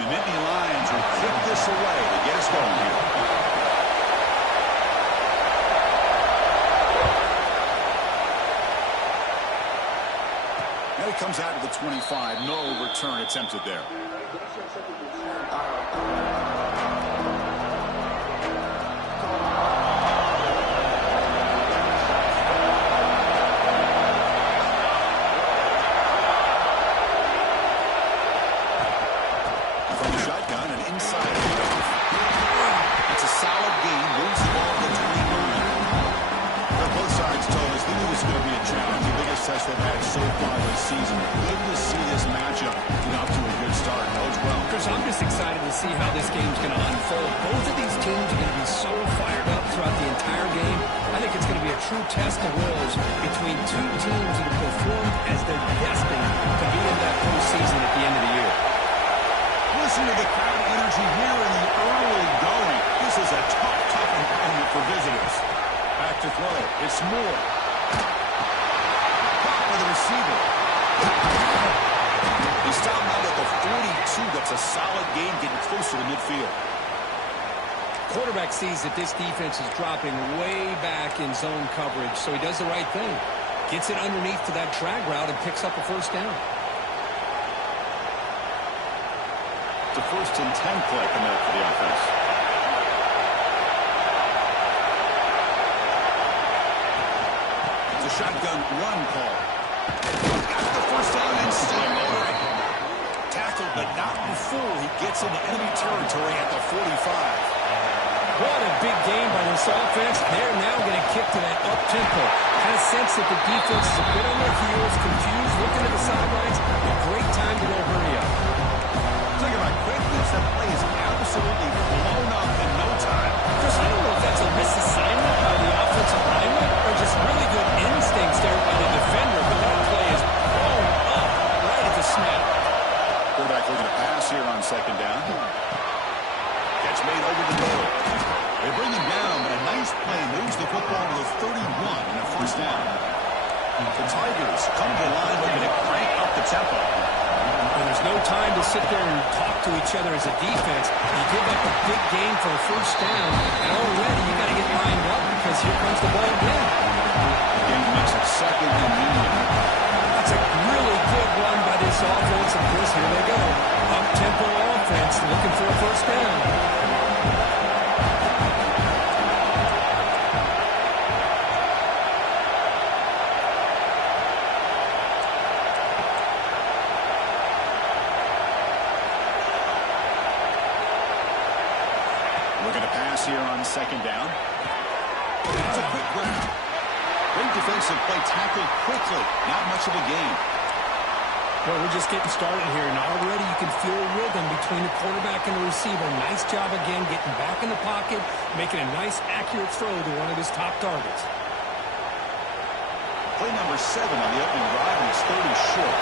the Nittany Lions will kick this away to get us going here. Now he comes out to the 25. No return attempted there. They've had so far this season. Good to see this matchup get off to a good start. Bodes well. Chris, I'm just excited to see how this game's going to unfold. Both of these teams are going to be so fired up throughout the entire game. I think it's going to be a true test of wills between two teams that have performed as they're destined to be in that postseason at the end of the year. Listen to the crowd energy here in the early going. This is a tough environment for visitors. Back to throw. It's Moore. The receiver. He stopped out at the 42. That's a solid game getting closer to midfield. Quarterback sees that this defense is dropping way back in zone coverage, so he does the right thing. Gets it underneath to that drag route and picks up a first down. It's a 1st and 10 play coming up for the offense. It's a shotgun run call. Got the first down and still motoring. Tackled, but not before he gets into enemy territory at the 45. What a big game by this offense. They're now going to kick to that up-tempo. Had a sense that the defense is a bit on their heels, confused, looking at the sidelines. A great time to go hurry up. Talking about quickness, that play is absolutely blown up in no time. Chris, I don't know if that's a misassignment by the offensive lineman or just really good instincts there by the defender, but that play is blown up right at the snap. Quarterback looking to pass here on 2nd down. Catch made over the middle. They bring him down, but a nice play moves the football to the 31 and a first down. The Tigers come to the line looking to crank up the tempo. And there's no time to sit there and talk to each other as a defense. You give up a big game for a first down, and already you got to get lined up because here comes the ball again. Game makes it 2nd and medium. That's a really good run by this offense, and Chris, here they go. Up-tempo offense looking for a first down. Here on 2nd down. It's a quick grab. Great defensive play, tackled quickly. Not much of a gain. Well, we're just getting started here, and already you can feel a rhythm between the quarterback and the receiver. Nice job again getting back in the pocket, making a nice, accurate throw to one of his top targets. Play number 7 on the opening drive, and it's 30 short.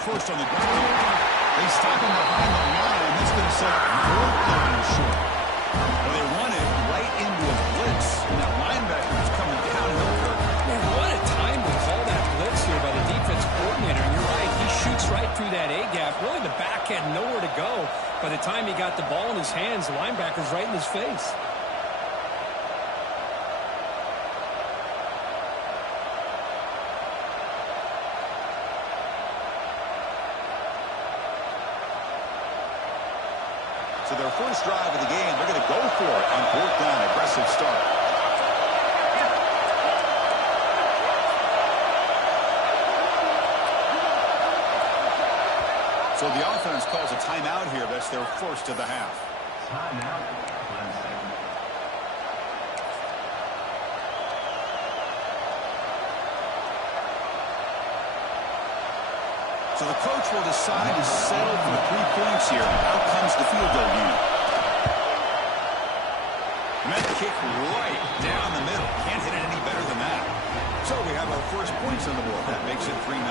First on the ground. They stop him behind the line. That's going to set 4th down short. Well, they run it right into a blitz. And that linebacker is coming downhill. Man, what a time to call that blitz here by the defense coordinator. And you're right, he shoots right through that A-gap. Really, the back had nowhere to go. By the time he got the ball in his hands, the linebacker's right in his face. So their first drive of the game, they're going to go for it on 4th down. Aggressive start. So the offense calls a timeout here. That's their first of the half. Timeout. So the coach will decide to settle for 3 points here. Out comes the field goal unit. And that kick right down the middle. Can't hit it any better than that. So we have our first points on the board. That makes it 3-0.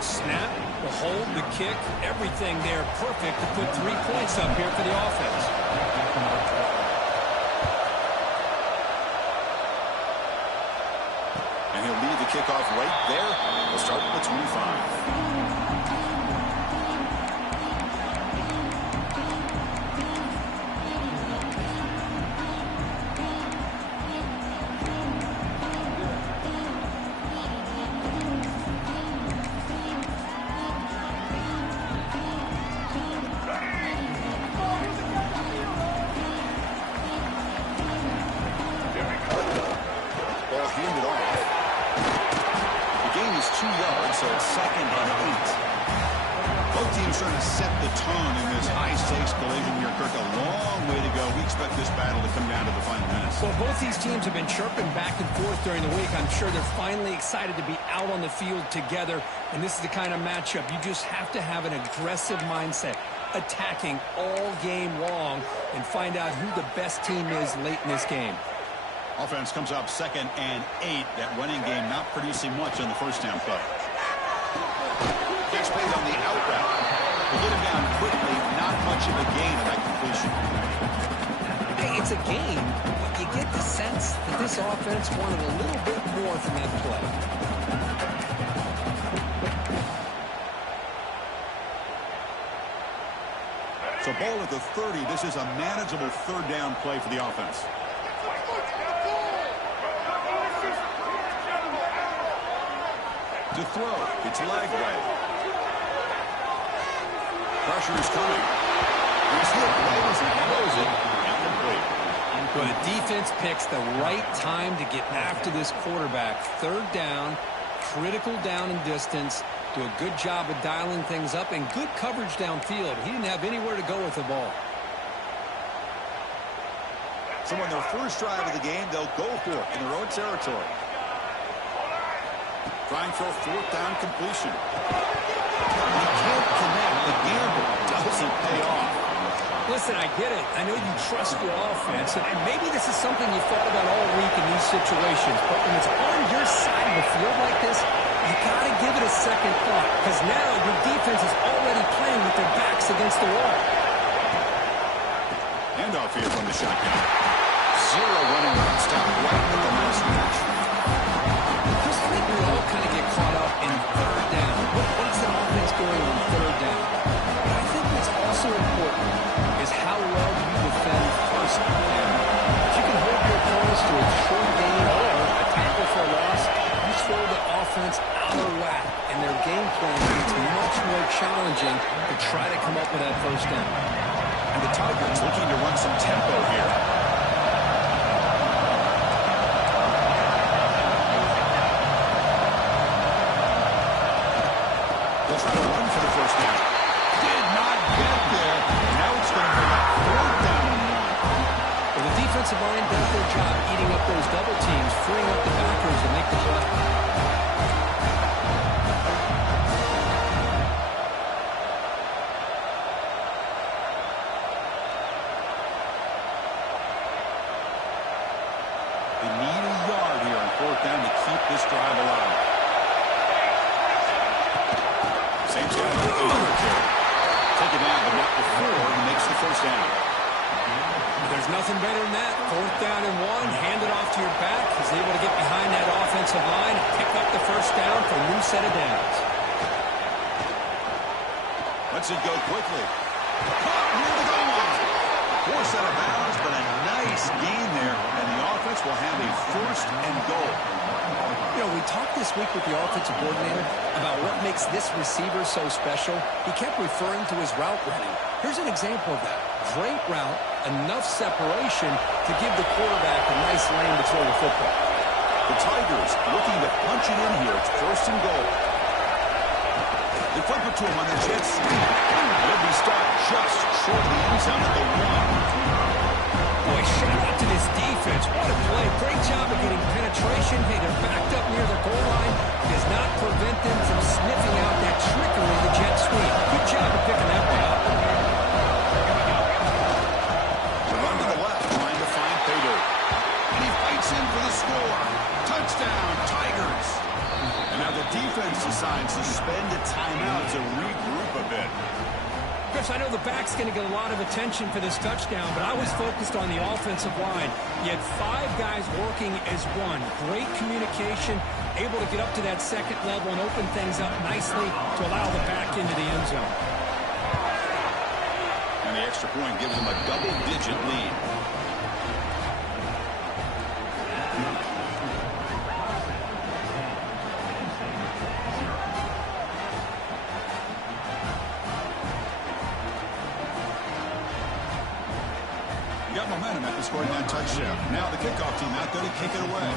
Snap, the hold, the kick, everything there perfect to put 3 points up here for the offense. And he'll lead the kickoff right there. We'll start with the 25. So it's 2nd and 8. Both teams trying to set the tone in this high-stakes collision here, Kirk. A long way to go. We expect this battle to come down to the final minutes. Well, both these teams have been chirping back and forth during the week. I'm sure they're finally excited to be out on the field together. And this is the kind of matchup you just have to have an aggressive mindset, attacking all game long, and find out who the best team is late in this game. Offense comes up 2nd and 8. That running game not producing much on the first down play. Gets played on the out route. We'll get him down quickly. Not much of a gain on that completion. Hey, it's a game, but you get the sense that this offense wanted a little bit more from that play. So ball at the 30. This is a manageable 3rd down play for the offense. To throw. It's leg way. Pressure is coming. He's hit right as he throws it. Incomplete. But a defense picks the right time to get after this quarterback. 3rd down, critical down and distance. Do a good job of dialing things up and good coverage downfield. He didn't have anywhere to go with the ball. So on their first drive of the game, they'll go for it in their own territory. Trying for a 4th down completion. He can't connect. The gamble doesn't pay off. Listen, I get it. I know you trust your offense, and maybe this is something you thought about all week in these situations, but when it's on your side of the field like this, you got to give it a second thought, because now your defense is already playing with their backs against the wall. Handoff here from the shotgun. 0 running room. Stop right at the line scrimmage. I think we all kind of get caught up in 3rd down. What is the offense doing on 3rd down? But I think what's also important is how well do you defend 1st down. If you can hold your opponents to a short gain or a tackle for a loss, you throw the offense out of whack, and their game plan gets much more challenging to try to come up with that 1st down. And the Tigers looking to run some tempo here. Try to run for the 1st down. Did not get there. Now it's going to bring up 4th down and 1. Well, the defensive line does their job eating up those double teams, freeing up the backers to make the play. They need a yard here on 4th down to keep this drive alive. Saints got a carry. Take it down, but not before he makes the 1st down. There's nothing better than that. 4th down and 1. Hand it off to your back. He's able to get behind that offensive line and pick up the 1st down for a new set of downs. Lets it go quickly. Caught near the goal line. Forced out of bounds, but a nice gain there, and the offense will have a 1st and goal. You know, we talked this week with the offensive coordinator about what makes this receiver so special. He kept referring to his route running. Here's an example of that. Great route, enough separation to give the quarterback a nice lane to throw the football. The Tigers looking to punch it in here. It's 1st and goal. They flip it to him on the jet sweep. He'll be stopped just short of the end zone at the 1. Boy, shout out to this defense. What a play. Great job of getting penetration. Hey, they're backed up near the goal line. Does not prevent them from sniffing out that trickery of the jet sweep. Good job of picking that one up. To run to the left, trying to find paydirt. And he fights in for the score. Touchdown, Tigers. And now the defense decides suspend a timeout to regroup a bit. Chris, I know the back's going to get a lot of attention for this touchdown, but I was focused on the offensive line. You had 5 guys working as one. Great communication, able to get up to that second level and open things up nicely to allow the back into the end zone. And the extra point gives them a double-digit lead. Got momentum after scoring that touchdown. Now the kickoff team out there to kick it away.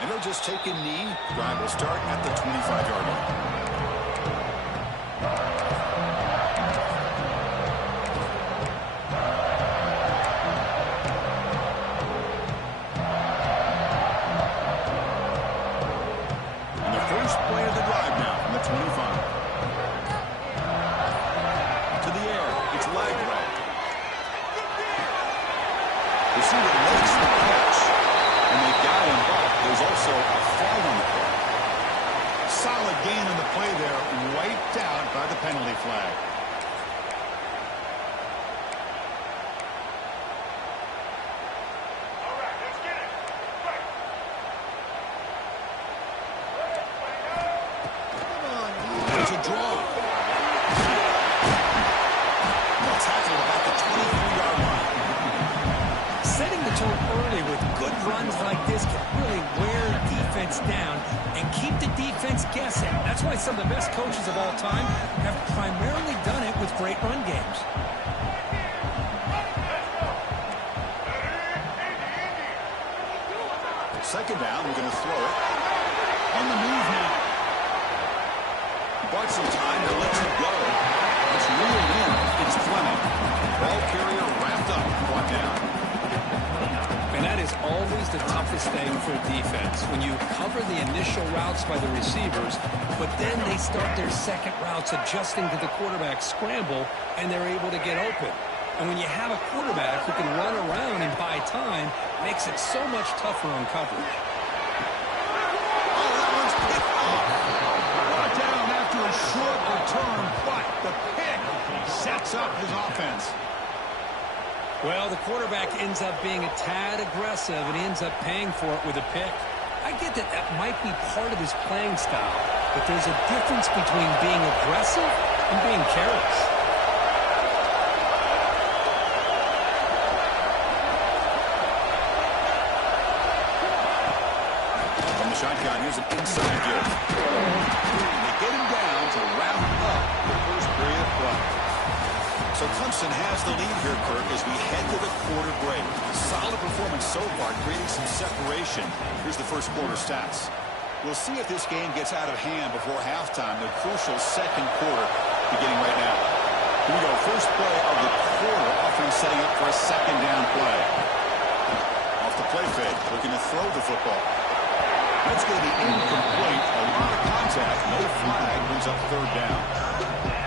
And they'll just take a knee. Drive will start at the 25-yard line. Penalty flag. All right, let's get it. Right. There's a draw. Well tackled about the 23-yard line. Setting the tone early with good runs like this can really wear defense down and keep the defense guessing. That's why some of the best coaches of all time have primarily done it with great run games. Second down, we're going to throw it. On the move now. Bought some time to let it go. It's reeled in. It's Fleming. Ball carrier wrapped up. Brought down. And that is always the toughest thing for defense, when you cover the initial routes by the receivers, but then they start their second routes adjusting to the quarterback scramble, and they're able to get open. And when you have a quarterback who can run around and buy time, it makes it so much tougher on coverage. Oh, that one's picked off. Brought down after a short return, but the pick sets up his offense. Well, the quarterback ends up being a tad aggressive, and he ends up paying for it with a pick. I get that that might be part of his playing style, but there's a difference between being aggressive and being careless. From the shotgun, here's an inside give. They get him down to round up the first period of play. So Clemson has the lead here, Kirk, as we head to the quarter break. Solid performance so far, creating some separation. Here's the first quarter stats. We'll see if this game gets out of hand before halftime, the crucial second quarter beginning right now. Here we go, first play of the quarter, offense setting up for a second down play. Off the play fake, looking to throw the football. That's going to be incomplete. A lot of contact, no flag, brings up third down.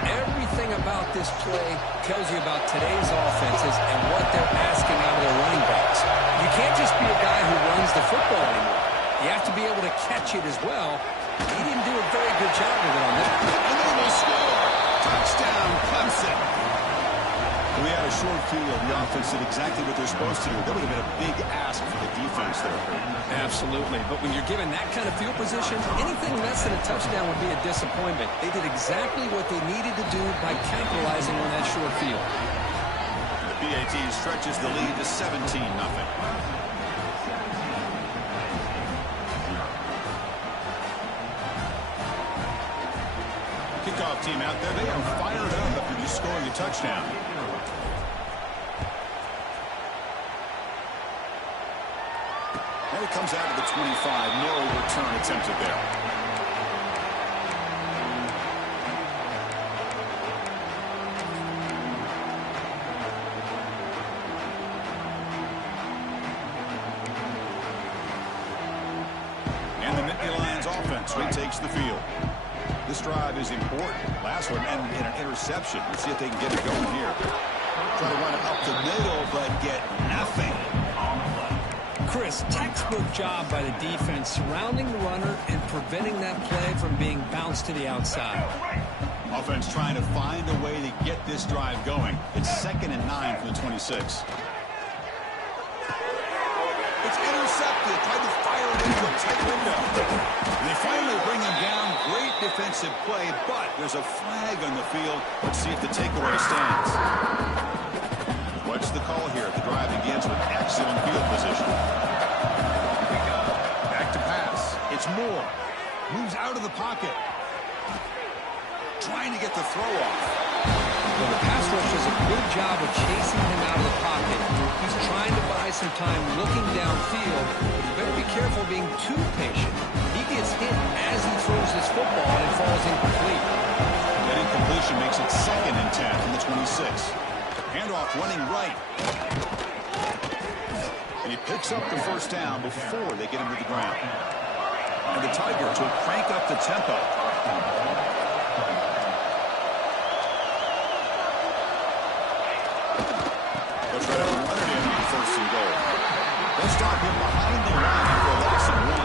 Everything about this play tells you about today's offenses and what they're asking out of their running backs. You can't just be a guy who runs the football anymore. You have to be able to catch it as well. He didn't do a very good job with it on this. And they will score. Touchdown, Clemson. We had a short field. The offense did exactly what they're supposed to do. That would have been a big ask for the defense there. Absolutely. But when you're given that kind of field position, anything less than a touchdown would be a disappointment. They did exactly what they needed to do by capitalizing on that short field. The PAT stretches the lead to 17-0. Kickoff team out there. They are fired up after just scoring a touchdown. And it comes out to the 25. No return attempted there. And the Nittany Lions offense retakes the field. This drive is important. Last one ended in an interception. Let's see if they can get it going here. Try to run it up the middle, but get nothing on the play. Chris, textbook job by the defense surrounding the runner and preventing that play from being bounced to the outside. Offense trying to find a way to get this drive going. It's 2nd and 9 from the 26. It's intercepted. Tried to fire it into a tight window. And they finally bring him down. Great defensive play, but there's a flag on the field. Let's see if the takeaway stands. What's the call here? The drive begins with excellent field position. Back to pass. It's Moore. Moves out of the pocket. Trying to get the throw off. Well, the pass rush does a good job of chasing him out of the pocket. He's trying to buy some time looking downfield, but he better be careful being too patient. He gets hit as he throws this football and it falls incomplete. That incompletion makes it 2nd and 10 from the 26. Handoff running right. And he picks up the first down before they get him to the ground. And the Tigers will crank up the tempo. They'll try to run it in on 1st and goal. They'll start him behind the line for a loss of 1.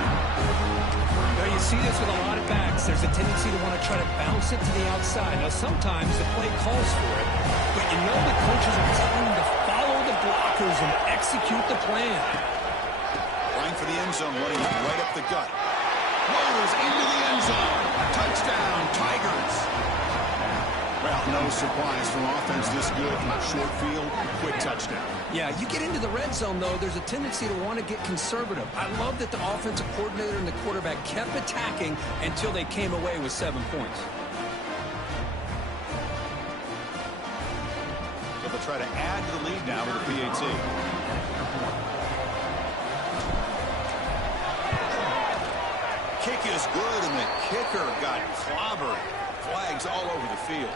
Now, you see this with a lot of backs. There's a tendency to want to try to bounce it to the outside. Now, sometimes the play calls for it, but you know the coaches are telling them to follow the blockers and execute the plan. Line for the end zone, running it right up the gut. Floaters into the end zone. Touchdown, Tigers. Well, no surprise from offense this good from a short field, quick touchdown. Yeah, you get into the red zone, though, there's a tendency to want to get conservative. I love that the offensive coordinator and the quarterback kept attacking until they came away with 7 points. So they'll try to add to the lead now with the PAT. Kick is good, and the kicker got clobbered. Flags all over the field.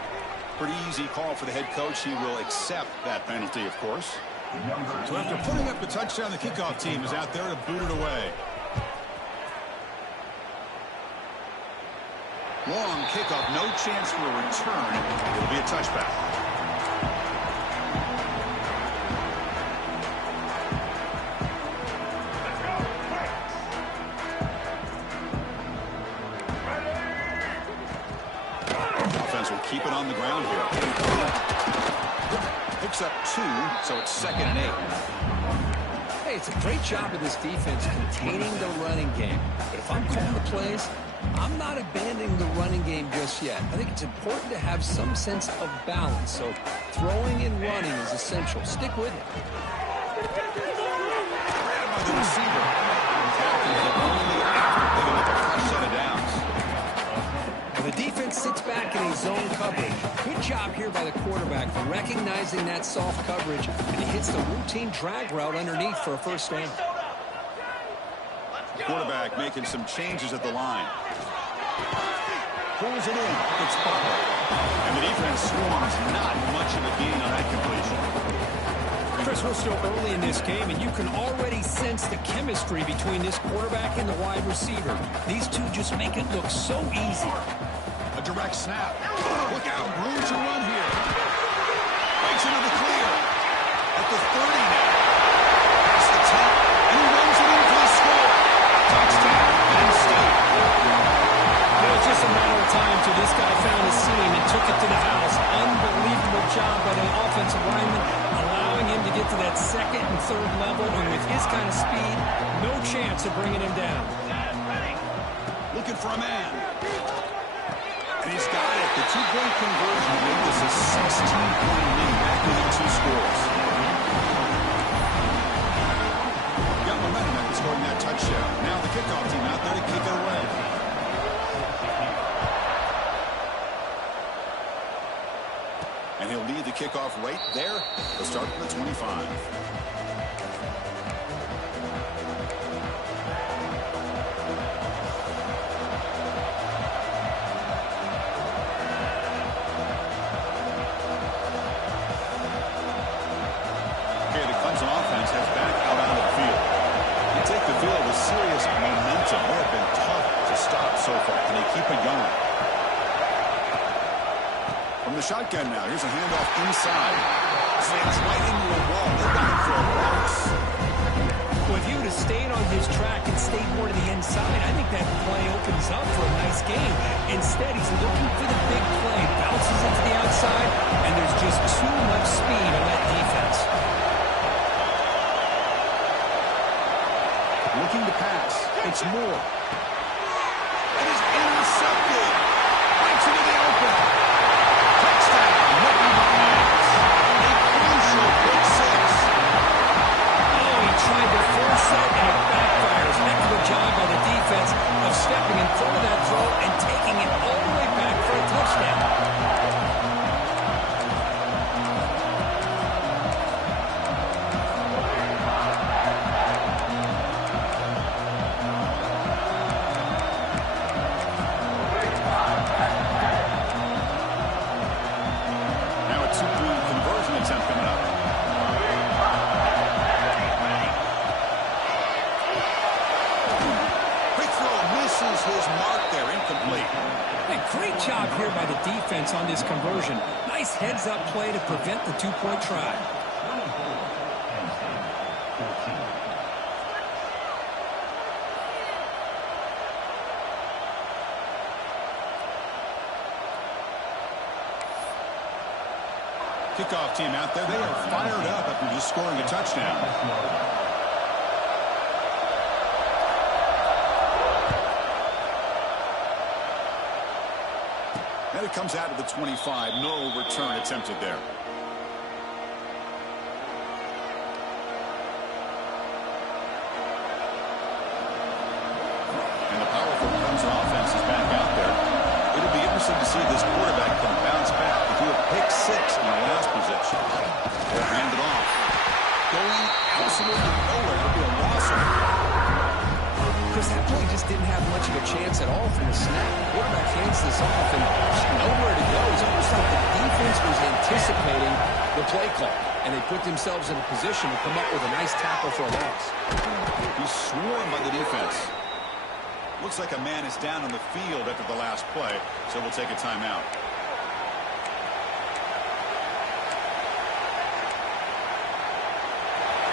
Pretty easy call for the head coach. He will accept that penalty, of course. So after putting up the touchdown, the kickoff team is out there to boot it away. Long kickoff, no chance for a return. It'll be a touchback. Will keep it on the ground here. Picks up 2, so it's 2nd and 8. Hey, it's a great job of this defense containing the running game. But if I'm calling the plays, I'm not abandoning the running game just yet. I think it's important to have some sense of balance. So throwing and running is essential. Stick with it. Grabbed by the receiver. Only after picking up a fresh set of downs. The defense sits back in a zone coverage. Good job here by the quarterback for recognizing that soft coverage, and he hits the routine drag route underneath for a first down. Quarterback making some changes at the line. Pulls it in. It's Butler. And the defense swarms not much of a gain on that completion. Chris, we're still early in this game, and you can already sense the chemistry between this quarterback and the wide receiver. These two just make it look so easy. A direct snap. Look out. Room to run here. Breaks into the clear. At the 30 now. Past the 10. And he runs it in for the score. Touchdown. Penn State. It was just a matter of time till this guy found a seam and took it to the house. Unbelievable job by the offensive lineman, allowing him to get to that 2nd and 3rd level, and with his kind of speed, no chance of bringing him down. Looking for a man. And he's got it. The 2-point conversion made this a 16-point lead back within 2 scores. Got momentum after scoring that touchdown. Now the kickoff team out there to kick it away. And he'll lead the kickoff right there. They'll start from the 25. Okay, the Clemson offense has back out on the field. They take the field with serious momentum. They have been tough to stop so far. Can they keep it going? From the shotgun now, here's a handoff inside. Slams right into a wall. They're going for a box. Well, if you would have stayed on his track and stayed more to the inside, I think that play opens up for a nice game. Instead, he's looking for the big play, bounces into the outside, and there's just too much speed on that defense. Looking to pass. It's Moore. It is intercepted. Right into the open. Touchdown. Nicky Hines. A crucial pick six. Oh, he tried to force it, and it backfires. Heck of a job by the defense of stepping in front of that throw and taking it all the way back for a touchdown. Great job here by the defense on this conversion. Nice heads-up play to prevent the two-point try. Kickoff team out there. They are fired up after just scoring a touchdown. And it comes out of the 25. No return attempted there. And the powerful Clemson offense is back out there. It'll be interesting to see if this quarterback can bounce back. If you have pick six in the last possession, they'll hand it off. Going absolutely nowhere. It'll be a loss of it. Chris, that play just didn't have much of a chance at all from the snap. The quarterback hands this off and just nowhere to go. It's almost like the defense was anticipating the play call, and they put themselves in a position to come up with a nice tackle for a loss. He's swarmed by the defense. Looks like a man is down on the field after the last play, so we'll take a timeout.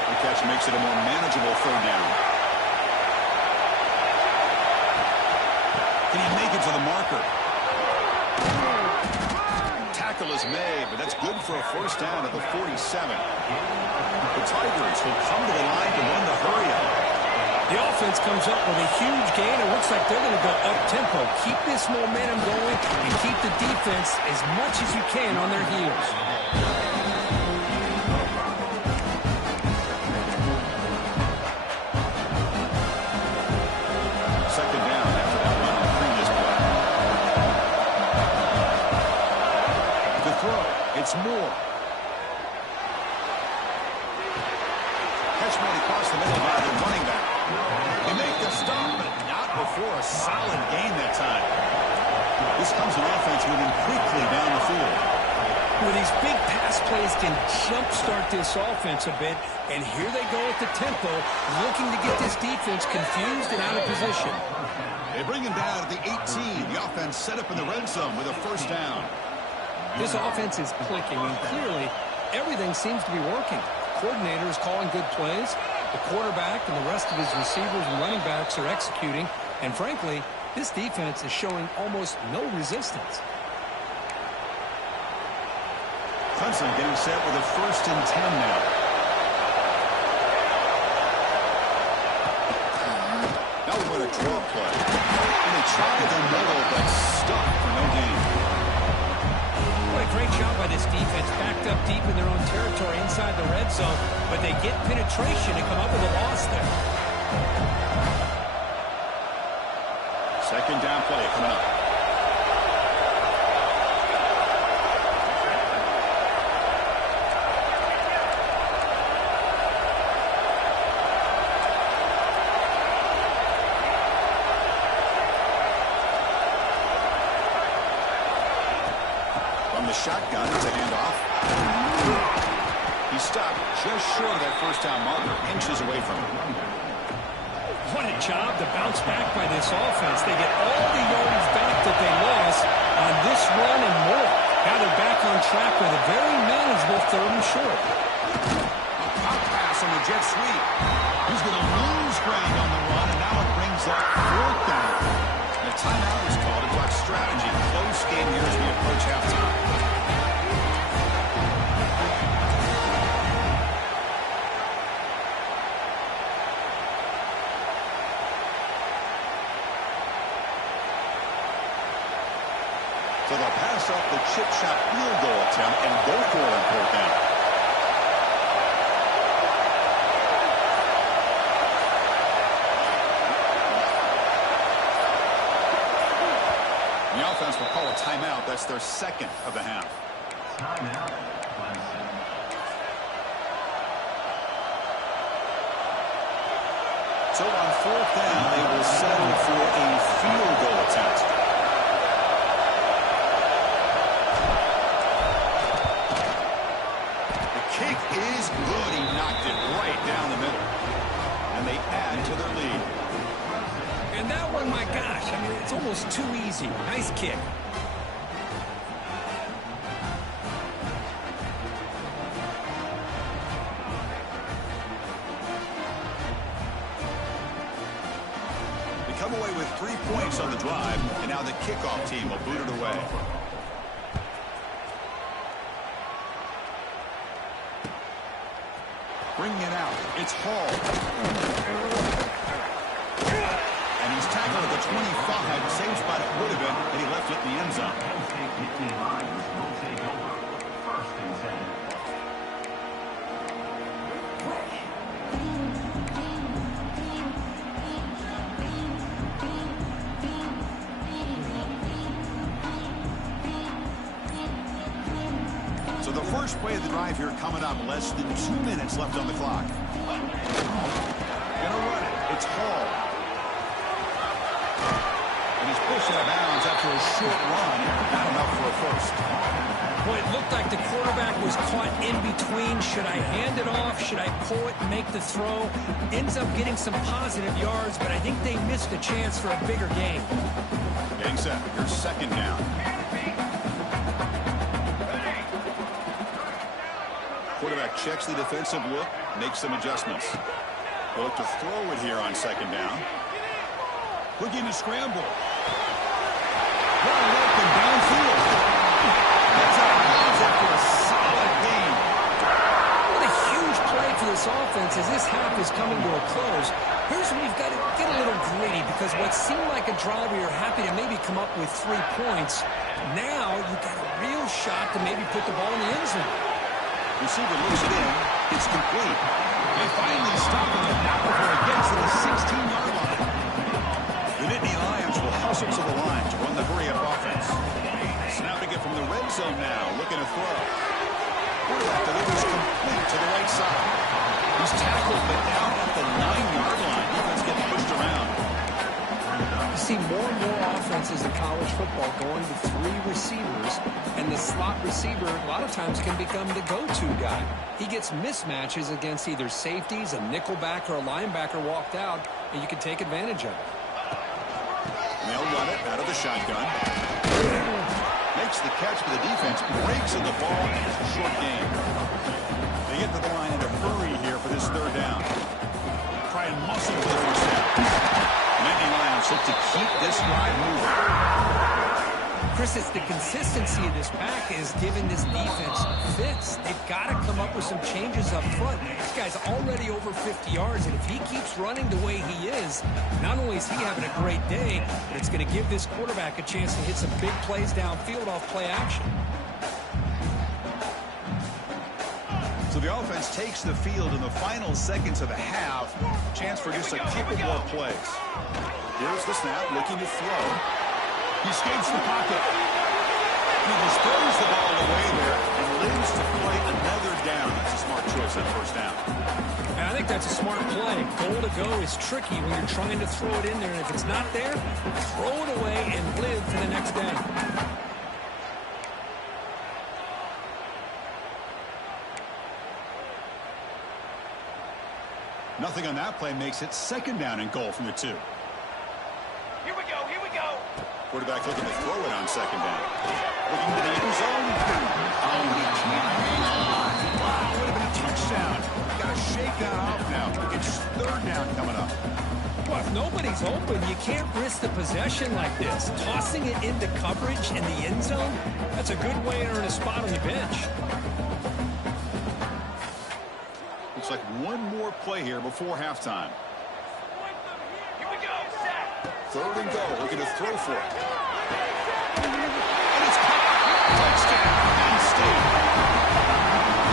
The catch makes it a more manageable third down. Can he make it to the marker? Tackle is made, but that's good for a first down at the 47. The Tigers will come to the line to run the hurry-up. The offense comes up with a huge gain. It looks like they're going to go up-tempo. Keep this momentum going and keep the defense as much as you can on their heels. Second down after that run on the previous play. The throw. It's Moore. Catch made across the middle by the running back. They make the stop, but not before a solid gain that time. This comes an offense moving quickly down the field. Well, these big pass plays can jumpstart this offense a bit, and here they go at the tempo, looking to get this defense confused and out of position. They bring him down at the 18. The offense set up in the red zone with a first down. This offense is clicking, and clearly everything seems to be working. The coordinator is calling good plays. The quarterback and the rest of his receivers and running backs are executing. And frankly, this defense is showing almost no resistance. Clemson getting set with a 1st and 10 now. Now we want a draw play. And they try the middle, but stuck for no gain. Boy, great job by this defense. Backed up deep in their own territory inside the red zone, but they get penetration and come up with a loss there. Second down play coming up. From the shotgun, it's a handoff. He stopped just short of that first down marker, inches away from him. What a job to bounce back by this offense. They get all the yardage back that they lost on this run and more. Now they're back on track with a very manageable 3rd and short. Pop pass on the jet sweep. He's going to lose ground on the run, and now it brings up 4th down. The timeout is called to talk strategy. Close game here as we approach halftime. So they'll pass up the chip shot field goal attempt and go for it on 4th down. The offense will call a timeout. That's their 2nd of the half. Timeout, Clemson. So on 4th down, they will settle for a field goal attempt. Kick is good. He knocked it right down the middle. And they add to their lead. And that one, my gosh, I mean, it's almost too easy. Nice kick. They come away with 3 points on the drive, and now the kickoff team will boot it away. Bringing it out, it's Hall. And he's tackled at the 25. Same spot it would have been, and he left it in the end zone. Will take over 1st and 10. So the first play of the drive here coming up. Less than 2 minutes left on the clock. Gonna run it. It's Hall. And he's pushed out of bounds after a short run. Not enough for a first. Boy, it looked like the quarterback was caught in between. Should I hand it off? Should I pull it and make the throw? Ends up getting some positive yards, but I think they missed a chance for a bigger gain. Getting set. Here's 2nd down. Quarterback checks the defensive look, makes some adjustments. They'll look to throw it here on 2nd down. Looking to scramble. Running open downfield. That's out of bounds after a solid gain. What a huge play for this offense as this half is coming to a close. Here's where you've got to get a little greedy, because what seemed like a drive where you're happy to maybe come up with 3 points, now you've got a real shot to maybe put the ball in the end zone. Receiver looks it in. It's complete. They finally stop him now before it gets to the 16-yard line. The Nittany Lions will hustle to the line to run the hurry-up offense. Snapping it from the red zone now, looking to throw. Quarterback delivers complete to the right side. He's tackled, but down at the 9-yard line. Defense gets pushed around. You see more and more offenses in college football going to 3 receivers, and the slot receiver a lot of times can become the go-to guy. He gets mismatches against either safeties, a nickelback, or a linebacker walked out, and you can take advantage of it. They'll run it out of the shotgun. Makes the catch, but the defense breaks in the ball, and it's a short game. They get to the line in a hurry here for this 3rd down. Try and muscle for the first down. Nittany Lions look to keep this drive moving. Chris, it's the consistency of this pack is giving this defense fits. They've got to come up with some changes up front. This guy's already over 50 yards, and if he keeps running the way he is, not only is he having a great day, but it's going to give this quarterback a chance to hit some big plays downfield off play action. So the offense takes the field in the final seconds of the half. Chance for just a couple more plays. Here's the snap, looking to throw. He escapes the pocket. He just throws the ball away there and lives to play another down. That's a smart choice on 1st down. And I think that's a smart play. Goal to go is tricky when you're trying to throw it in there, and if it's not there, throw it away and live for the next down. Nothing on that play makes it second down and goal from the 2. Here we go, here we go. Quarterback looking to throw it on second down. Looking to the end zone. Oh, he can't hang on. Wow, would have been a touchdown. Got to shake that off now. It's third down coming up. Well, if nobody's open, you can't risk the possession like this. Tossing it into coverage in the end zone, that's a good way to earn a spot on the bench. Looks like one more play here before halftime. Here we go, set. Third and goal, looking to throw for it. And it's caught. Touchdown, Penn State.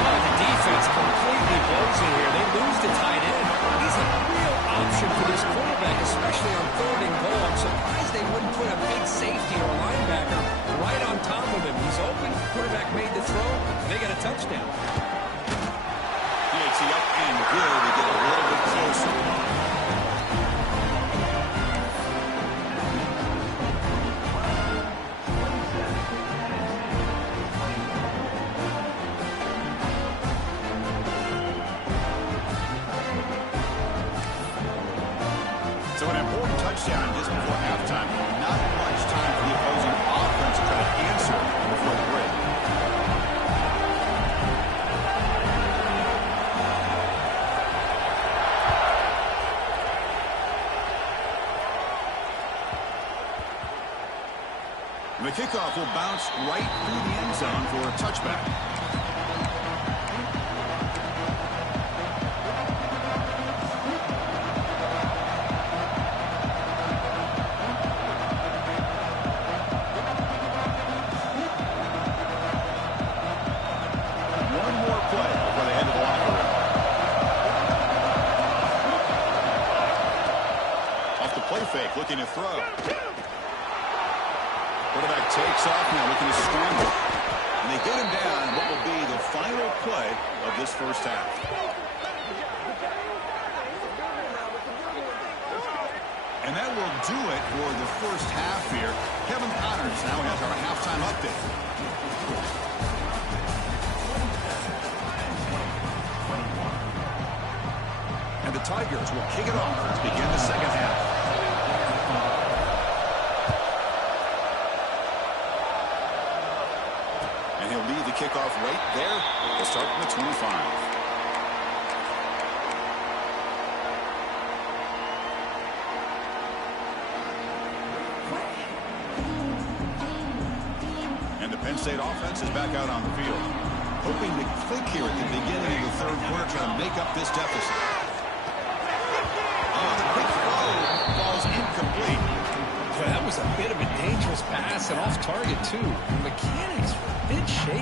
Oh, the defense completely blows it here. They lose the tight end. He's a real option for this quarterback, especially on third and goal. I'm surprised they wouldn't put a big safety or a linebacker right on top of him. He's open. Quarterback made the throw. They got a touchdown. PAT up and good to get a little bit closer. So an important touchdown just before halftime. Not much time for the opposing offense to try to answer before the break. And the kickoff will bounce right through the end zone for a touchback. Fake, looking to throw. Quarterback takes off now, looking to scramble. And they get him down in what will be the final play of this first half. And that will do it for the first half here. Kevin Connors now has our halftime update. And the Tigers will kick it off to begin the second half. And he'll lead the kickoff right there. We'll start from the 25. And the Penn State offense is back out on the field. Hoping to click here at the beginning of the third quarter, trying to make up this deficit. Oh, the quick throw falls incomplete. Well, that was a bit of a dangerous pass and off target, too. The mechanics were a bit shaky.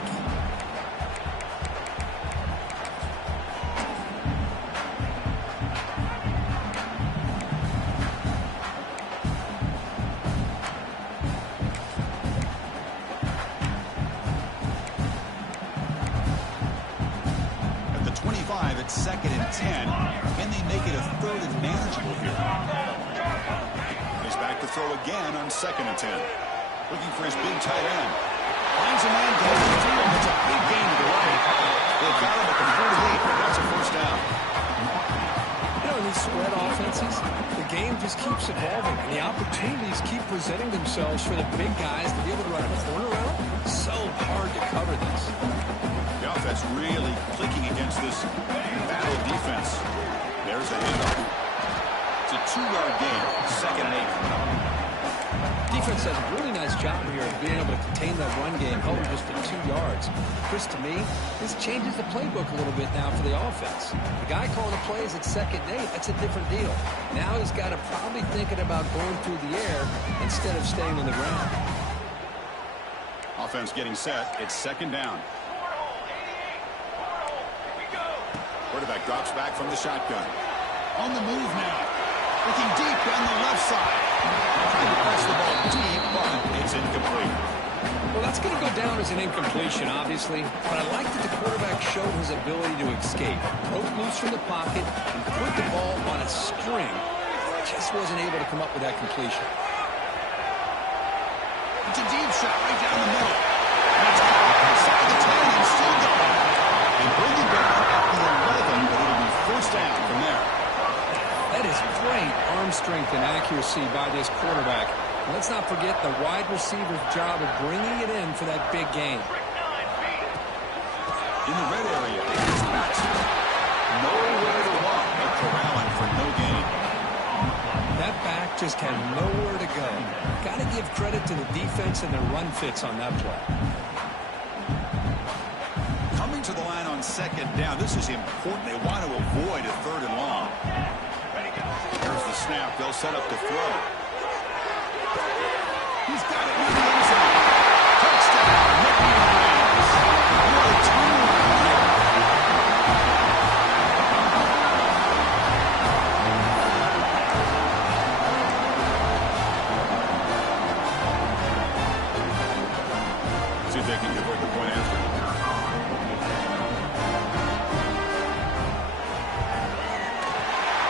At the 25, it's 2nd and 10. Can they make it a third and manageable here? He's back to throw again on 2nd and 10. Looking for his big tight end. Finds a man down the field. It's a big gain to the right. They've got him at the 48. That's a first down. You know, in these spread offenses, the game just keeps evolving, and the opportunities keep presenting themselves for the big guys to be able to run a corner out. So hard to cover this. The offense really clicking against this battle defense. There's the handoff. It's a 2-yard gain, 2nd and 8. Defense does a really nice job here of being able to contain that run game, held just for 2 yards. Chris, to me, this changes the playbook a little bit now for the offense. The guy calling the plays at 2nd and 8, that's a different deal. Now he's got to probably thinking about going through the air instead of staying on the ground. Offense getting set. It's 2nd down. Quarterback drops back from the shotgun. On the move now. Looking deep on the left side. Trying to press the ball deep, but it's incomplete. Well, that's going to go down as an incompletion, obviously. But I like that the quarterback showed his ability to escape. Broke loose from the pocket and put the ball on a string. Just wasn't able to come up with that completion. It's a deep shot right down the middle. And it's caught inside the 10 and still going. They bring it down at the 11, but it'll be first down from there. That is great arm strength and accuracy by this quarterback. Let's not forget the wide receiver's job of bringing it in for that big game. In the red area, it's Baxter. Nowhere to run, but corralling for no gain. That back just had nowhere to go. Got to give credit to the defense and their run fits on that play. Coming to the line on second down. This is important. They want to avoid a 3rd and long. Here's the snap. They'll set up to throw. He's got it in the end zone. Touchdown. Nicky Rams. What a turnaround here. See if they can convert the point after.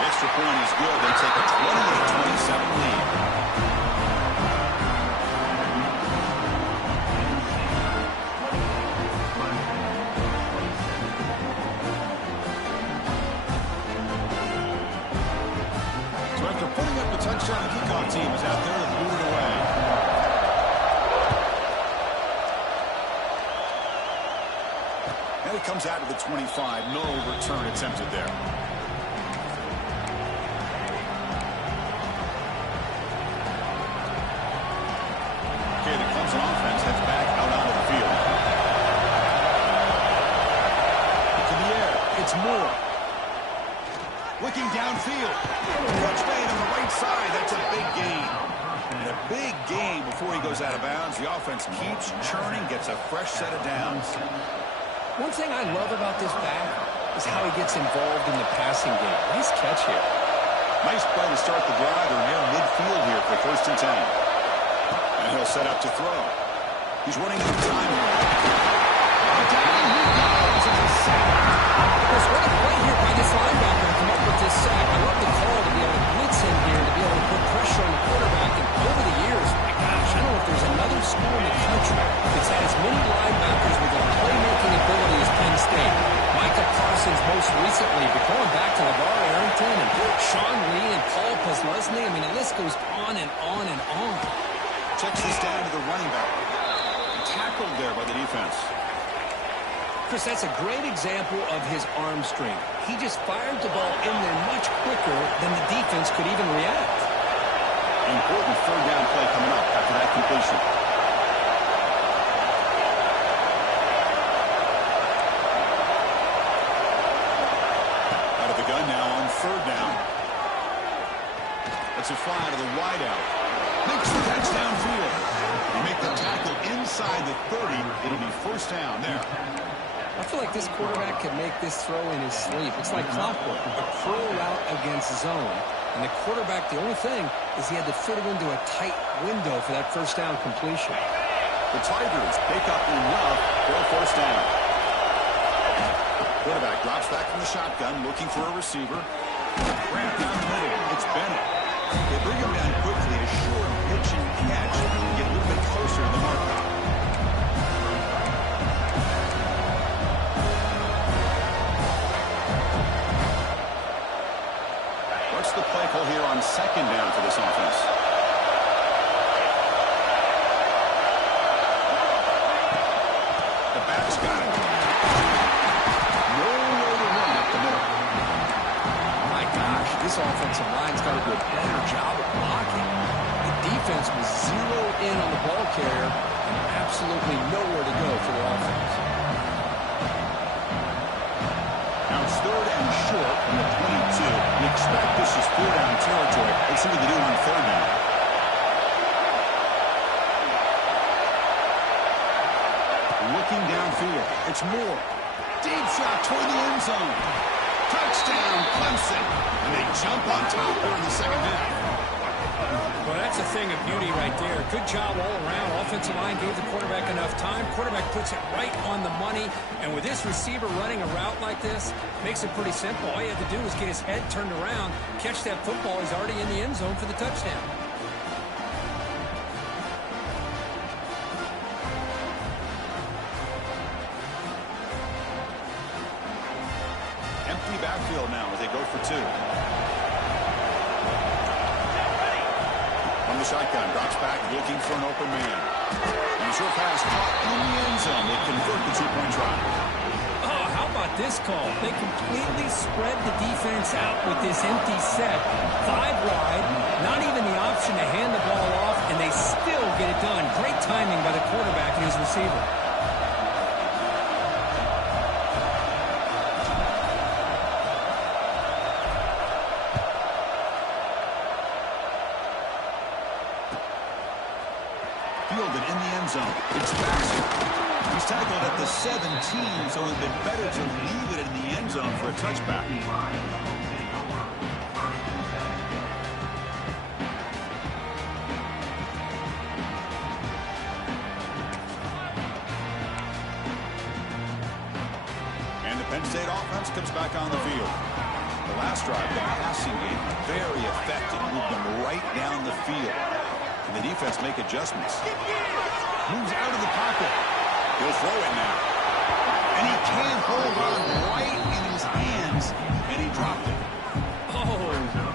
Extra point is good. They take a 28-27 lead. Touchdown, the kickoff team is out there to boot it away. And it comes out to the 25. No return attempted there. Okay, the Clemson offense heads back out onto the field. To the air, it's Moore. Looking downfield. Catch made on the right side. That's a big gain. And a big gain before he goes out of bounds. The offense keeps churning, gets a fresh set of downs. One thing I love about this back is how he gets involved in the passing game. Nice catch here. Nice play to start the drive. They're near midfield here for 1st and 10. And he'll set up to throw. He's running out of time. Down he goes as a sack. What a play here by this linebacker to come up with this sack. I love the call to be able to blitz in here, to be able to put pressure on the quarterback. And over the years, my gosh, I don't know if there's another school in the country that's had as many linebackers with a playmaking ability as Penn State. Micah Parsons most recently, but going back to LeVar Arrington and Sean Lee and Paul Posluszny. I mean, the list goes on and on and on. Checks this down to the running back. Tackled there by the defense. Chris, that's a great example of his arm strength. He just fired the ball in there much quicker than the defense could even react. Important 3rd down play coming up after that completion. Out of the gun now on 3rd down. That's a fly to the wideout. Makes the catch downfield. They make the tackle inside the 30. It'll be 1st down there. I feel like this quarterback could make this throw in his sleep. It's like clockwork, a curl route against zone. And the quarterback, the only thing is he had to fit it into a tight window for that 1st down completion. The Tigers pick up enough for a 1st down. Quarterback drops back from the shotgun, looking for a receiver. Ran down the middle. It's Bennett. They bring him down quickly. A short pitch and catch to get a little bit closer to the marker. What's the play call here on 2nd down for this offense? The back's got it. No way to run up the middle. My gosh, this offensive line's got to do a better job of blocking. The defense was zeroed in on the ball carrier and absolutely nowhere to go for the offense. Now it's 3rd and short from the 22. You expect this is 4th down territory. Let's see what they do on 3rd down. Looking downfield. It's Moore. Deep shot toward the end zone. Touchdown, Clemson. And they jump on top there in the 2nd half. Well, that's a thing of beauty right there. Good job all around. Offensive line gave the quarterback enough time. Quarterback puts it right on the money. And with this receiver running a route like this, makes it pretty simple. All you have to do is get his head turned around, catch that football. He's already in the end zone for the touchdown. Empty backfield now as they go for 2. From the shotgun, drops back, looking for an open man. And a short pass caught in the end zone. They convert the two-point try. Oh, how about this call? They completely spread the defense out with this empty set. 5 wide, not even the option to hand the ball off, and they still get it done. Great timing by the quarterback and his receiver. Fielded in the end zone. It's Baxter. He's tackled at the 17, so it would have been better to leave it in the end zone for a touchback. And the Penn State offense comes back on the field. The last drive, the passing game, very effective. Moved them right down the field. And the defense make adjustments. Moves out of the pocket. He'll throw it now. And he can't hold on right in his hands. And he dropped it. Oh,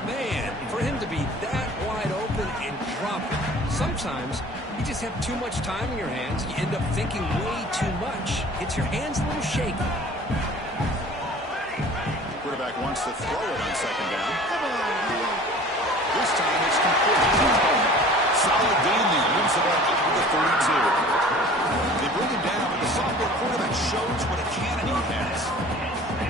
man. For him to be that wide open and drop it. Sometimes you just have too much time in your hands. You end up thinking way too much. Gets your hands a little shaky. Quarterback wants to throw it on second down. This time it's complete. Solid gain there. Moves it up to the 32. They bring him down, but the sophomore quarterback shows what a cannon he has.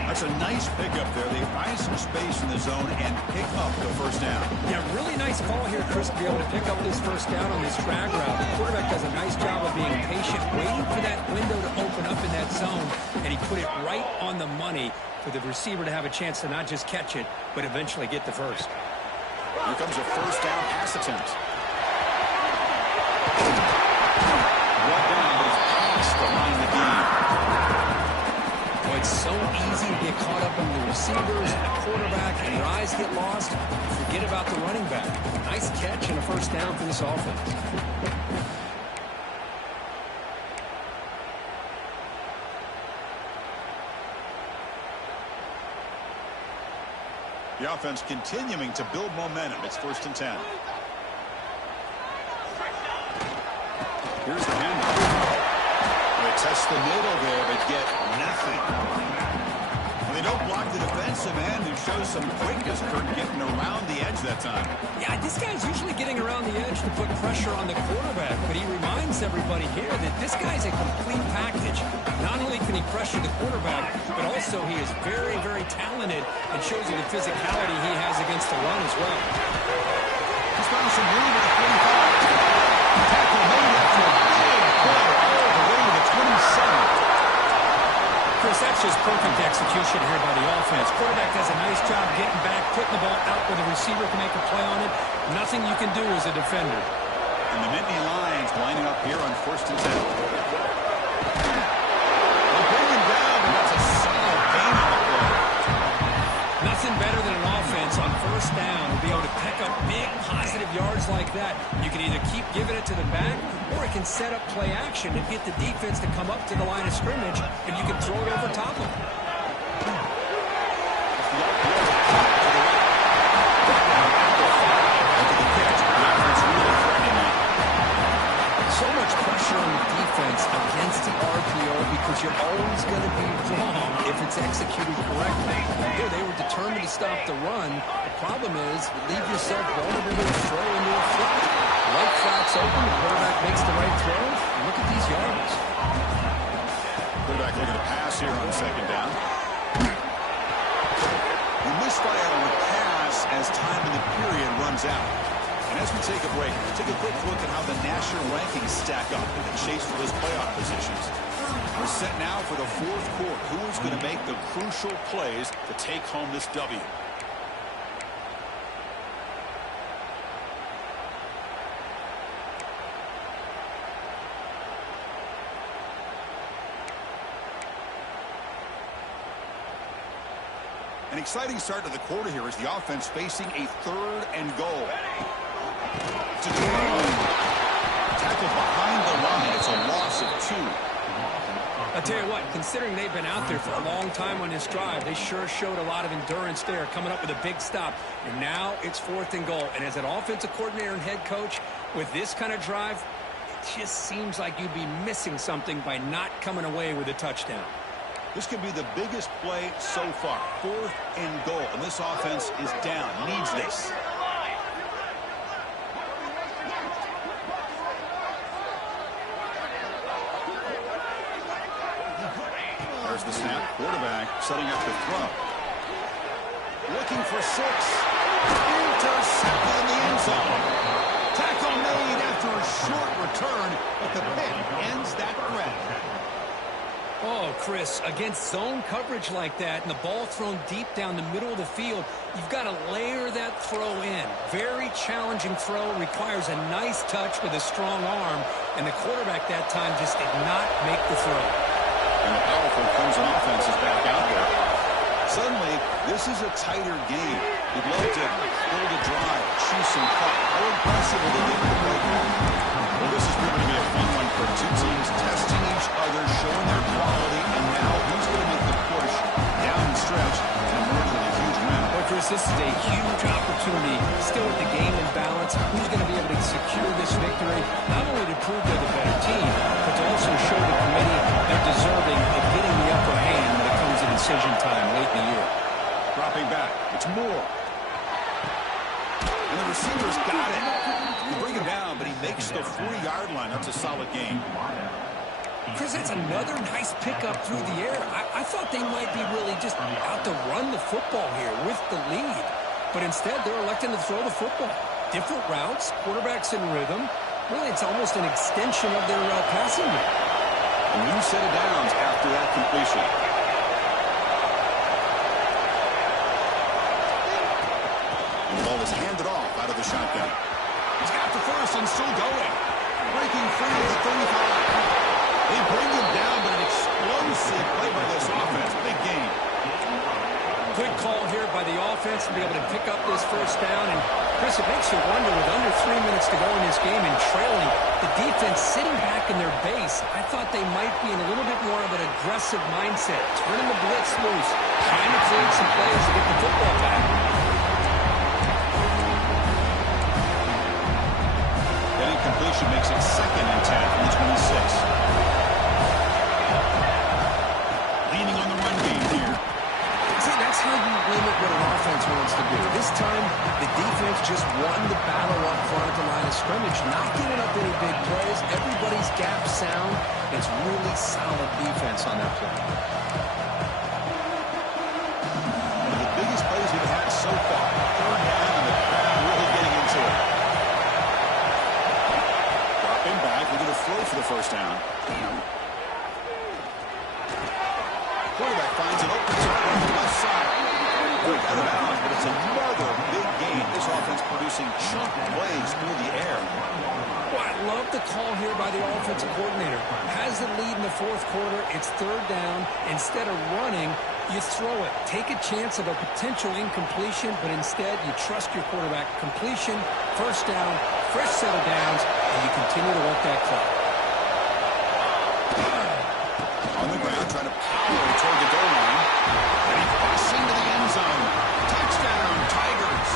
That's a nice pickup there. They find some space in the zone and pick up the first down. Yeah, really nice call here, Chris, to be able to pick up this first down on this drag route. The quarterback does a nice job of being patient, waiting for that window to open up in that zone, and he put it right on the money for the receiver to have a chance to not just catch it, but eventually get the first. Here comes a first down pass attempt. One down, but it's past the line of the game. Boy, it's so easy to get caught up in the receivers and the quarterback, and your eyes get lost. Forget about the running back. Nice catch and a first down for this offense. The offense continuing to build momentum. It's 1st and 10. Here's the handoff. They test the middle there, but get nothing. And they don't block the defensive end, who shows some quickness, Kurt, getting around the edge that time. Yeah, this guy's usually getting around the edge to put pressure on the quarterback, but he reminds everybody here that this guy's a complete package. Not only can he pressure the quarterback, but also he is very, very talented and shows you the physicality he has against the run as well. He's found some room at the 45. Tackle made after a big play all the way to the 27. Chris, that's just perfect execution here by the offense. Quarterback does a nice job getting back, putting the ball out where the receiver can make a play on it. Nothing you can do as a defender. And the Nittany Lions lining up here on 1st and 10. They'll bring him down, but that's a solid gain on the play. Nothing better than an offense on first down to be able to pick up big positive yards like that. You can either keep giving it to the back, or it can set up play action and get the defense to come up to the line of scrimmage, and you can throw it over top of them. So much pressure on the defense against the RPO because you're always going to be wrong if it's executed correctly. Here, they were determined to stop the run. The problem is, leave yourself vulnerable to a throw into a flat. Right flat's open, the quarterback makes the right throw. Look at these yards. Quarterback looking to pass here on second down. The misfire on the pass as time in the period runs out. And as we take a break, take a quick look at how the national rankings stack up in the chase for those playoff positions. We're set now for the 4th quarter. Who's going to make the crucial plays to take home this W? An exciting start to the quarter here as the offense facing a 3rd and goal. To throw. Tackled behind the line. It's a loss of 2. A tell you what, considering they've been out there for a long time on this drive, they sure showed a lot of endurance there, coming up with a big stop. And now it's 4th and goal. And as an offensive coordinator and head coach, with this kind of drive, it just seems like you'd be missing something by not coming away with a touchdown. This could be the biggest play so far. 4th and goal. And this offense is down. Needs this. There's the snap. Quarterback setting up the throw. Looking for 6. Intercepted in the end zone. Tackle made after a short return, but the pick ends that grab. Oh, Chris, against zone coverage like that and the ball thrown deep down the middle of the field, you've got to layer that throw in. Very challenging throw, requires a nice touch with a strong arm, and the quarterback that time just did not make the throw. And the powerful Clemson offense is back out there. Suddenly, this is a tighter game. You'd love to build a drive, choose some cut. How impressive will they get in the program? Well, this is going to be a fun one for two teams testing each other, showing their quality, and now who's going to make the push down the stretch and emerge with a huge win. Well, Chris, this is a huge opportunity. Still with the game in balance, who's going to be able to secure this victory, not only to prove they're the better team, but to also show the committee they're deserving of getting the upper hand when it comes to decision time late in the year. Dropping back. It's Moore. And the receiver's got it. You bring him down, but he makes the 40-yard line. That's a solid game. Chris, that's another nice pickup through the air. I thought they might be really just out to run the football here with the lead. But instead, they're electing to throw the football. Different routes, quarterbacks in rhythm. Really, it's almost an extension of their passing game. A new set of downs after that completion. And the ball is handed off out of the shotgun. He's got the first and still going. Breaking free at the 35. They bring him down, but an explosive play by this offense. Big game. Good call here by the offense to be able to pick up this first down. And, Chris, it makes you wonder, with under 3 minutes to go in this game and trailing, the defense sitting back in their base, I thought they might be in a little bit more of an aggressive mindset, turning the blitz loose, trying to create some plays to get the football back. That incompletion makes it 2nd and 10 from the 26. Leaning on the run game here. See, that's how you limit what an offense wants to do. This time, the defense just won the battle up front at the line of scrimmage, not giving up any big plays. Everybody's gap sound. It's really solid defense on their play. One of the biggest plays we've had so far. 3rd down, and the crowd really getting into it. Dropping back, we're going to throw for the first down. Quarterback finds an open target on the left side. Quick out of bounds, but it's another big game. This offense producing chunk plays through the air. Well, I love the call here by the offensive coordinator. Has the lead in the 4th quarter. It's 3rd down. Instead of running, you throw it. Take a chance of a potential incompletion, but instead you trust your quarterback. Completion, first down, fresh set of downs, and you continue to work that clock. On the ground, trying to power toward the goal line. And he busts into the end zone. Touchdown, Tigers.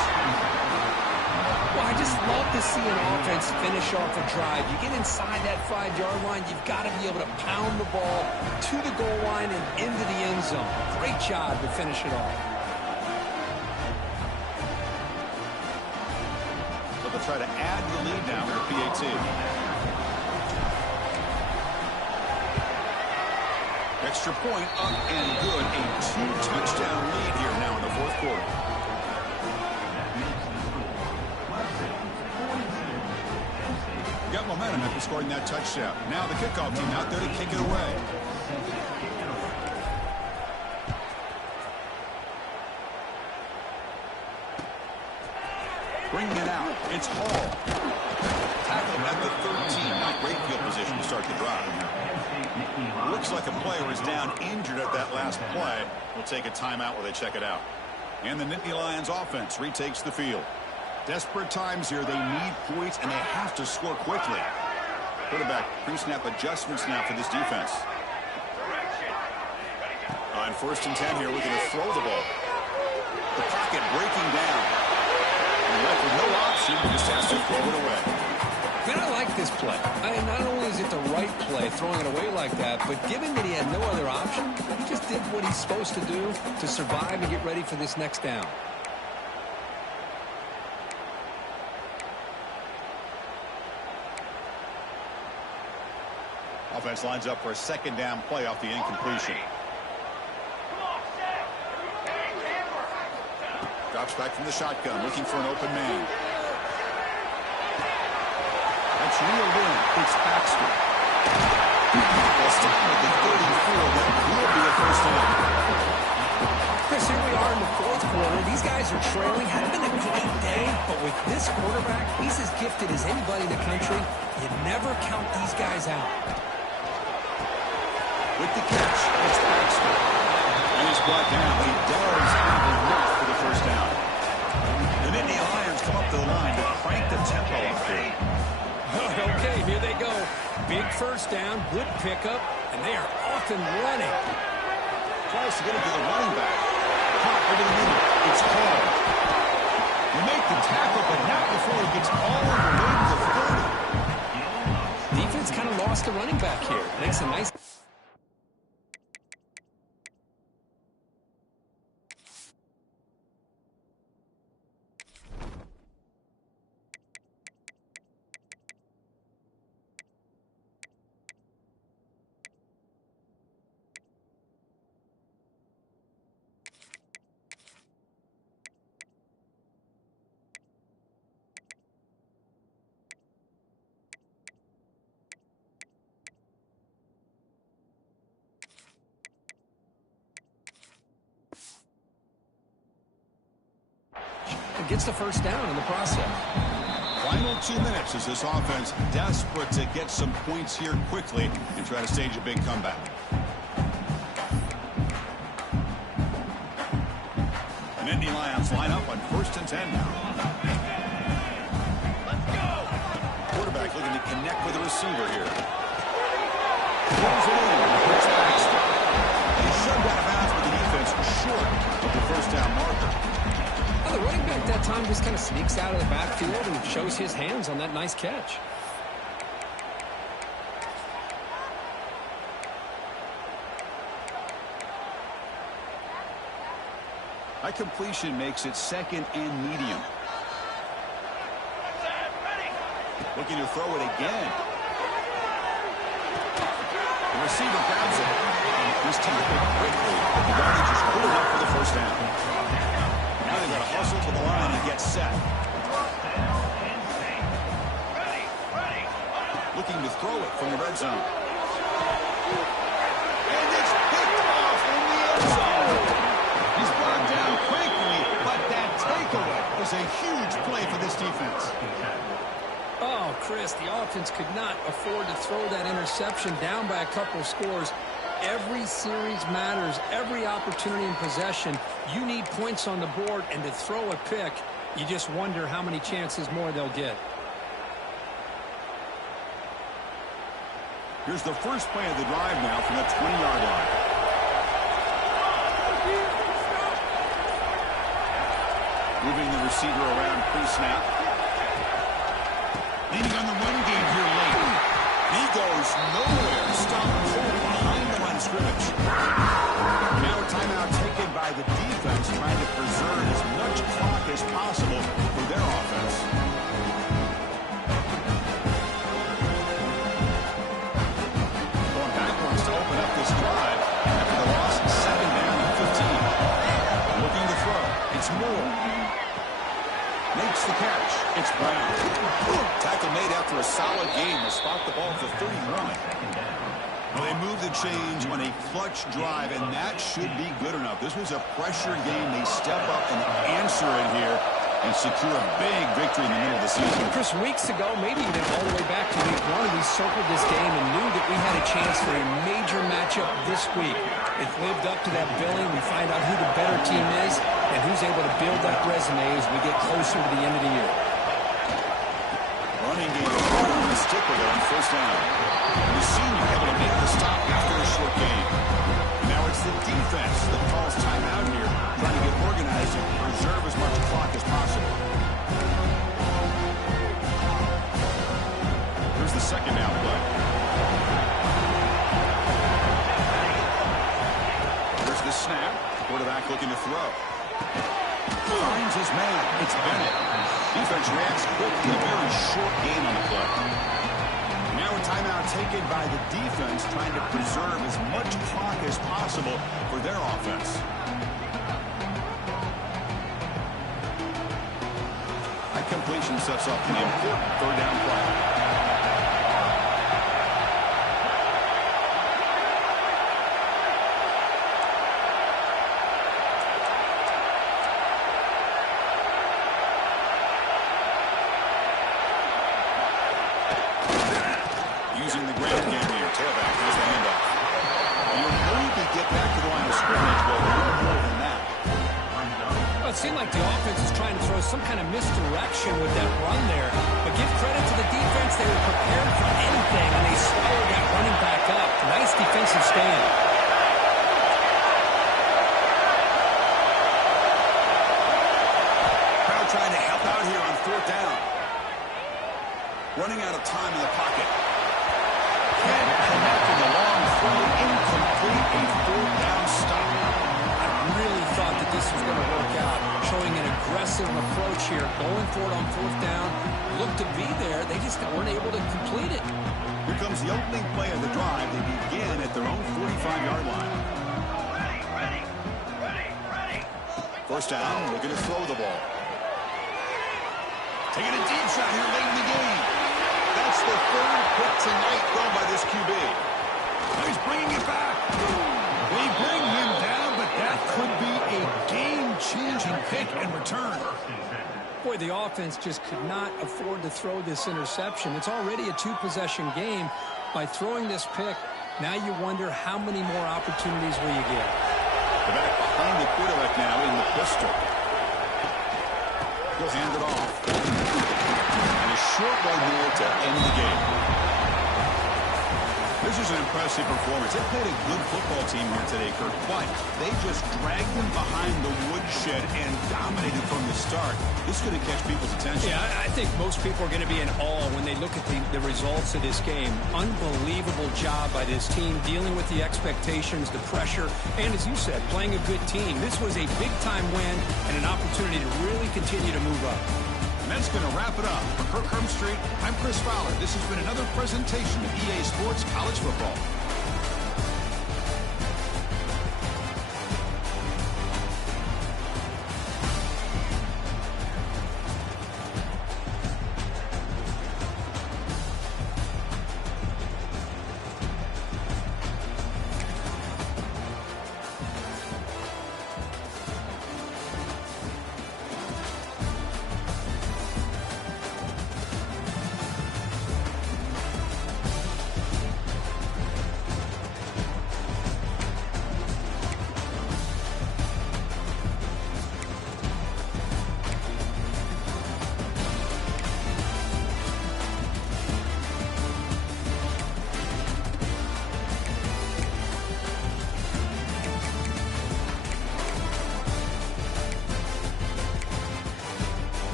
Well, I just love to see an offense finish off a drive. You get inside that 5-yard line, you've got to be able to pound the ball to the goal line and into the end zone. Great job to finish it off. So they'll try to add the lead now with a PAT. Extra point up and good. A 2-touchdown lead here now in the 4th quarter. Got momentum after scoring that touchdown. Now the kickoff team out there to kick it away. Bringing it out. It's Hall. Tackled at the 13. Not great field position to start the drive. Looks like a player is down injured at that last play. We'll take a timeout while they check it out. And the Nittany Lions offense retakes the field. Desperate times here. They need points, and they have to score quickly. Quarterback pre-snap adjustments now for this defense. On 1st and 10 here, looking to throw the ball. The pocket breaking down. And left with no option, just has to throw it away. And I like this play. Not only is it the right play, throwing it away like that, but given that he had no other option, he just did what he's supposed to do to survive and get ready for this next down. Offense lines up for a 2nd down play off the incompletion. Drops back from the shotgun, looking for an open man. That's reeled in. It's Baxter. Well, starting at the 34, that will be a 1st down. Chris, here we are in the 4th quarter. These guys are trailing. Hadn't been a great day, but with this quarterback, he's as gifted as anybody in the country. You never count these guys out. With the catch, it's Baxter. And he's brought down. He does have enough for the 1st down. The Nittany Lions come up to the line to crank the tempo up here. Okay, here they go. Big 1st down, good pickup, and they are off and running. Tries to get it to the running back. Caught over the middle. It's called. You make the tackle, but not before it gets all the way to the 30. Defense kind of lost the running back here. Makes a nice... Gets the 1st down in the process. Final 2 minutes as this offense desperate to get some points here quickly and try to stage a big comeback. The Nittany Lions line up on 1st and 10 now. Let's go. Quarterback looking to connect with the receiver here. Throws it in. It's Baxter. He's shoved out of bounds with the defense short of the 1st down marker. The running back that time just kind of sneaks out of the backfield and shows his hands on that nice catch. That completion makes it 2nd and medium. Looking to throw it again. The receiver grabs it. He's tackled quickly. The yardage is good enough for the 1st down. Now they've got to hustle to the line and get set. Looking to throw it from the red zone. And it's picked off in the end zone. He's brought down quickly, but that takeaway was a huge play for this defense. Oh, Chris, the offense could not afford to throw that interception down by a couple of scores. Every series matters. Every opportunity in possession, you need points on the board, and to throw a pick, you just wonder how many chances more they'll get. Here's the first play of the drive now from the 20-yard line. Moving the receiver around pre-snap. Leaning on the run game here late. He goes nowhere. Stop cold behind the line of scrimmage. Now a timeout taken by the defense, trying to preserve as much clock as possible for their offense. Going backwards to open up this drive after the loss, 2nd down and 15. Looking to throw. It's Moore. Makes the catch. It's Brown. Tackle made after a solid game. Will spot the ball for 31. Well, they moved the change on a clutch drive, and that should be good enough. This was a pressure game. They step up and answer it here and secure a big victory in the middle of the season. Chris, weeks ago, maybe even all the way back to week 1, we circled this game and knew that we had a chance for a major matchup this week. It lived up to that billing. We find out who the better team is and who's able to build that resume as we get closer to the end of the year. Running game to stick with it on 1st down. The senior able to make the stop after a short game. Now it's the defense that calls timeout here, trying to get organized and preserve as much clock as possible. Here's the second down play. Here's the snap. Quarterback looking to throw. Finds his man. It's Bennett. Defense reacts quickly. A very short game on the play. Now a timeout taken by the defense, trying to preserve as much clock as possible for their offense. That completion sets up an important third down play. Using the ground game here. Tailback has the handoff. You'll maybe get back to the line of scrimmage, but a little more than that. Well, it seemed like the offense is trying to throw some kind of misdirection with that run there. But give credit to the defense. They were prepared for anything, and they swallowed that running back up. Nice defensive stand. Crowd trying to help out here on fourth down. Running out of time in the pocket. Can't connect in the long throw. Incomplete. A fourth down stop. I really thought that this was going to work out. Showing an aggressive approach here. Going for it on fourth down. Looked to be there. They just weren't able to complete it. Here comes the opening play of the drive. They begin at their own 45-yard line. Ready. First down. Looking to throw the ball. Taking a deep shot here late in the game. That's the third pick tonight thrown by this QB. Now he's bringing it back. They bring him down, but that could be a game-changing pick and return. Boy, the offense just could not afford to throw this interception. It's already a two-possession game. By throwing this pick, now you wonder how many more opportunities will you get. The back behind the quarterback now in the pistol. He'll hand it off. And a short one here to end the game. This is an impressive performance. They played a good football team here today, Kirk, but they just dragged them behind the woodshed and dominated from the start. This is going to catch people's attention. Yeah, I think most people are going to be in awe when they look at the results of this game. Unbelievable job by this team, dealing with the expectations, the pressure, and as you said, playing a good team. This was a big-time win and an opportunity to really continue to move up. And that's going to wrap it up. For Kirk Hermstreet, I'm Chris Fowler. This has been another presentation of EA Sports College Football.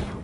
it.